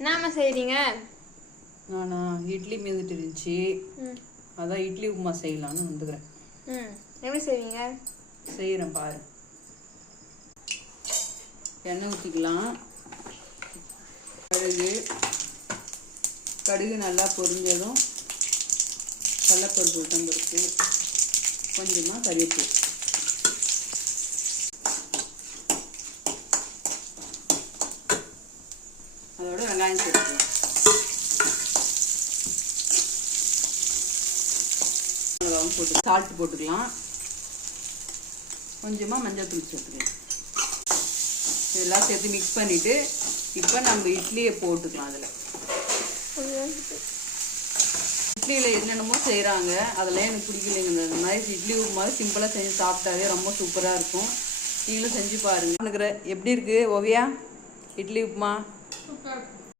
என்னம்மா செய்றீங்க? நானா இட்லி மீந்துட்டு இருந்துச்சு. அதான் இட்லி உப்புமா செய்யலான்னு வந்துக்கிறேன். எப்படி செய்வீங்க? செய்கிறேன் பாரு. எண்ணெய் ஊற்றிக்கலாம். கடுகு நல்லா பொரிஞ்சதும் கடலைப்பருப்பு உளுத்தம்பருப்பு கொஞ்சமாக கறிவேப்பிலை அதோட வெங்காயம் சேர்த்துக்கலாம். மிளகாவும் போட்டு சால்ட் போட்டுக்கலாம். கொஞ்சமாக மஞ்சள் தூள் சேர்த்துக்கலாம். இதெல்லாம் சேர்த்து மிக்ஸ் பண்ணிவிட்டு இப்போ நம்ம இட்லியை போட்டுக்கலாம். அதில் இட்லியில் என்னென்னமோ செய்கிறாங்க, அதெல்லாம் எனக்கு பிடிக்கலைங்க. இந்த மாதிரி இட்லி உப்புமா சிம்பிளாக செஞ்சு சாப்பிட்டாவே ரொம்ப சூப்பராக இருக்கும். நீங்களும் செஞ்சு பாருங்கள். எப்படி இருக்குது ஓவியா இட்லி உப்புமா?